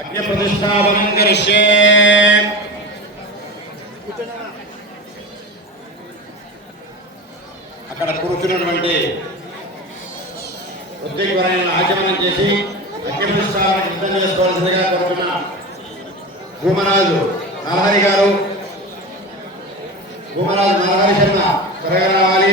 అక్కడ కూర్చున్నటువంటి ఉద్యోగపరంగా ఆచరణ చేసి అగ్నిప్రతిష్టావనం చేసుకోవాల్సిందిగా కోరుతున్న భూమరాజు నారహరి గారు భూమరాజు నారహరి శర్మ త్వరగా రావాలి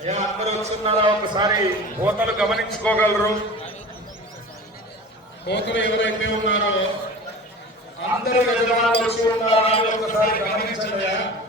అయ్యా అందరూ వచ్చిన్నారా ఒకసారి కోతలు గమనించుకోగలరు కోతలు ఎవరైతే ఉన్నారో అందరూ ఎదురు వస్తున్నారా ఒకసారి గమనించండి